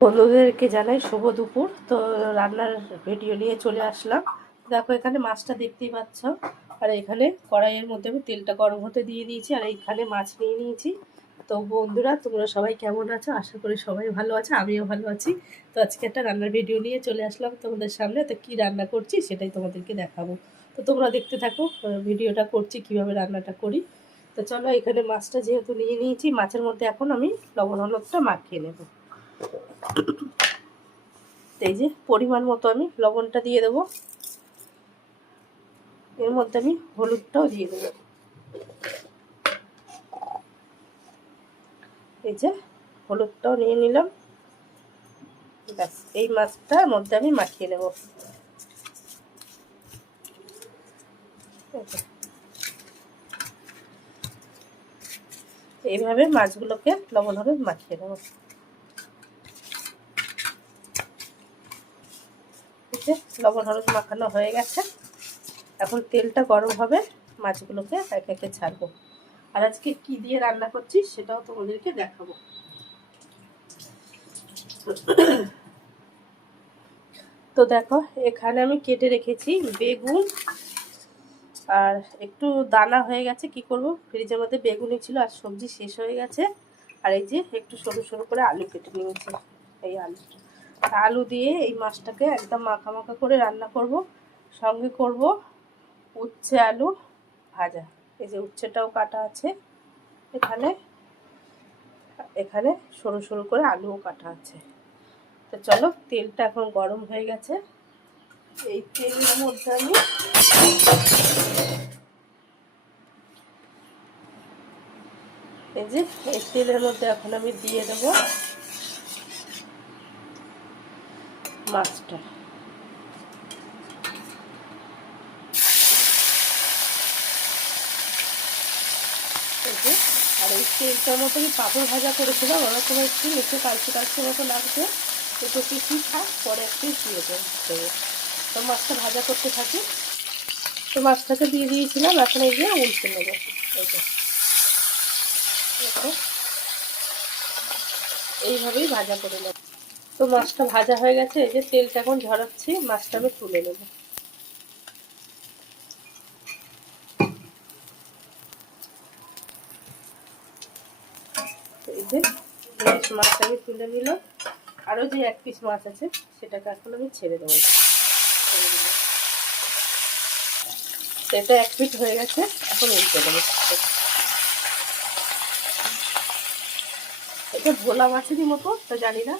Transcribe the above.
বন্ধুদেরকে জানাই শুভ দুপুর। তো রান্নার ভিডিও নিয়ে চলে আসলাম। দেখো এখানে মাছটা দেখতেই পাচ্ছ, আর এখানে কড়াইয়ের মধ্যে আমি তেলটা গরম হতে দিয়ে দিয়েছি, আর এইখানে মাছ নিয়ে নিয়েছি। তো বন্ধুরা, তোমরা সবাই কেমন আছো? আশা করি সবাই ভালো আছে, আমিও ভালো আছি। তো আজকে একটা রান্নার ভিডিও নিয়ে চলে আসলাম তোমাদের সামনে। তো কী রান্না করছি সেটাই তোমাদেরকে দেখাবো। তো তোমরা দেখতে থাকো ভিডিওটা করছি কিভাবে রান্নাটা করি। তো চলো, এখানে মাছটা যেহেতু নিয়ে নিয়েছি, মাছের মধ্যে এখন আমি লবণ হলুদটা মাখিয়ে নেব। এই যে পরিমাণ মতো আমি লবণটা দিয়ে দেবো, এর মধ্যে আমি হলুদটাও দিয়ে দেবো। এই যে হলুদটাও নিয়ে নিলাম। ব্যাস, এই মাছটার মধ্যে আমি মাখিয়ে নেব। এইভাবে মাছগুলোকে লবণ হলুদ মাখিয়ে নেব। এই যে লবণ হলুদ মাখানো হয়ে গেছে, এখন তেলটা গরম হবে, মাছগুলোকে একে একে ছাড়বো। আর আজকে কি দিয়ে রান্না করছি সেটাও তোমাদেরকে দেখাবো। তো দেখো, এখানে আমি কেটে রেখেছি বেগুন, আর একটু দানা হয়ে গেছে, কি করব, ফ্রিজের মধ্যে বেগুনই ছিল আর সবজি শেষ হয়ে গেছে। আর এই যে একটু সরু সরু করে আলু কেটে নিয়েছি। এই আলু দিয়ে এই মাছটাকে একদম মাখা মাখা করে রান্না করব। সঙ্গে করব উচ্ছে আলু ভাজা। এই যে উচ্ছেটাও কাটা আছে এখানে, এখানে সরু সরু করে আলুও কাটা আছে। তো চলো, তেলটা এখন গরম হয়ে গেছে। এই তেলের মধ্যে আমি এই যে এই তেলের মধ্যে এখন আমি দিয়ে দেব মাছটা। আর এই তেলটার মতো আমি পাঁপড় ভাজা করেছিলাম, ওরকম একটু একটু কালচে কালচে মতো লাগছে, একটু কিছু থাক, পরে একটু দিয়ে দেবো। তো মাছটা ভাজা করতে থাকি। তো মাছটাকে দিয়ে দিয়েছিলাম, এখন এই যে উল্টে নেবো। এই যে দেখো, এইভাবেই ভাজা করে নেব। তো মাছটা ভাজা হয়ে গেছে, এই যে তেলটা এখন ঝরাচ্ছি, মাছটা আমি তুলে নেব। এই যে মাছ আমি তুলে নিলাম, আরও যে এক পিস মাছ আছে সেটাকে এখন আমি ছেড়ে দেবো। সেটা এক পিস হয়ে গেছে, এখন উল্টে দেবো। এটা ভোলা মাছেরই মতো, তো জানি না।